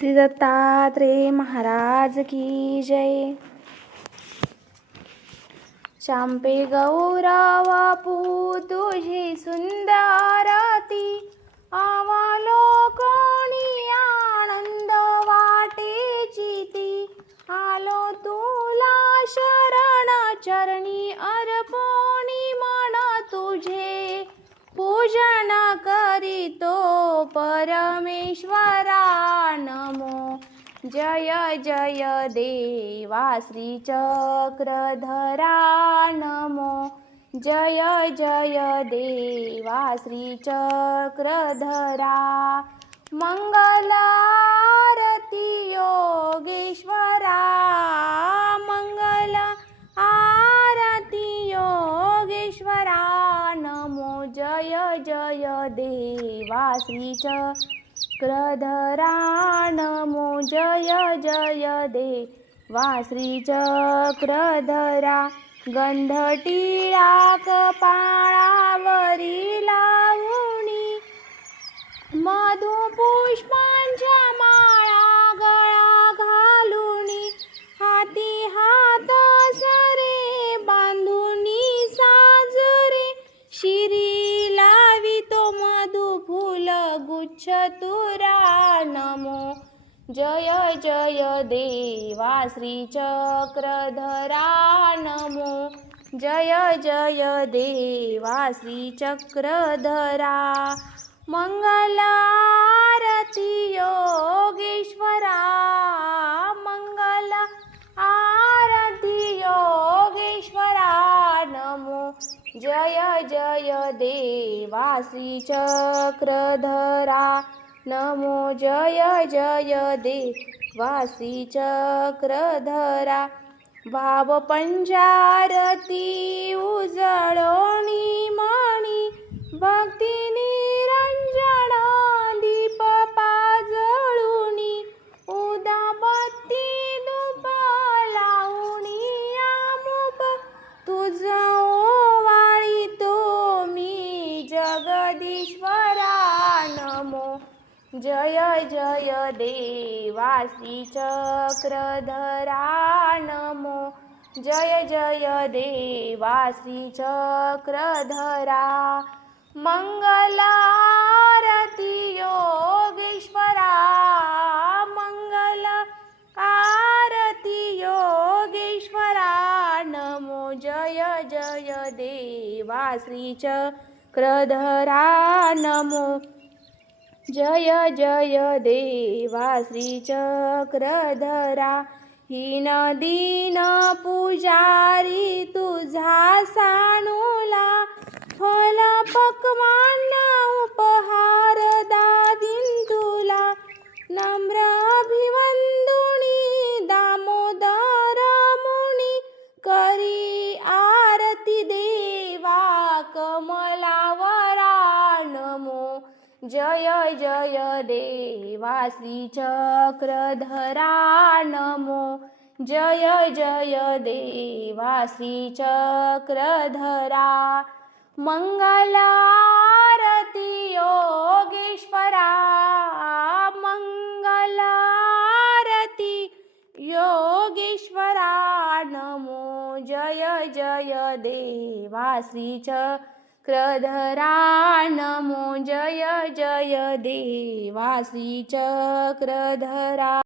श्री दत्तात्रेय महाराज की जय। चांपे गौरवा पू तुझी सुंदरती, आवा लोकोणी आनंद वाटे चिती, आलो तुला शरण चरणी अर्पोणी मन तुझे पूजन करीतो परमेश्वरा नमो। जय जय देवा श्री चक्रधरा नमो। जय जय देवा श्री चक्रधरा। मंगल आरती योगेश्वरा, मंगल आरती योगेश्वरा नमो। जय जय देवा श्री चक्रधरा नमो। जय जय देवा श्री चक्रधरा। गंध टिळा कपाळावरी लावूनी, मधु पुष्पांच्या माळा गळा घालूनी, हाती हात सरे बांधूनी साजरे, शिरी लावितो मधु फुल गुच्छ तुरा नमो। जय जय देवा श्री चक्रधरा नमो। जय जय देवा श्री चक्रधरा। मंगल आरती योगेश्वरा, मंगल आरती योगेश्वरा नमो। जय जय देवा श्री चक्रधरा नमो। जय जय देवा श्री चक्रधरा। भाव पंचारती उजळोनी मणी, भक्ती निरंजन दीप पाजळूनी, उदाबत्ती धूप लावूनी आमुप तुझा ओवाळीतो मी जगदीश्वरा नमो। जय जय देवा श्री चक्रधरा नमो। जय जय देवा श्री चक्रधरा। मंगल आरती योगेश्वरा, मंगल आरती योगेश्वरा नमो। जय जय देवा श्री चक्रधरा नमो। जय जय देवा श्री चक्रधरा। हीन दीन पुजारी तुझा सानुला, फल पक्वान्न उपहार दादीन तुला, नम्र अभिवंदुनी दामोदर मुनी, करी आरती देवा कमलावरा नमो। जय जय देवा श्री चक्रधरा नमो। जय जय देवा श्री चक्रधरा। मंगल आरती योगेश्वरा, मंगल आरती योगेश्वरा नमो। जय जय देवा श्री चक्रधरा नमो। जय जय देवा श्री चक्रधरा।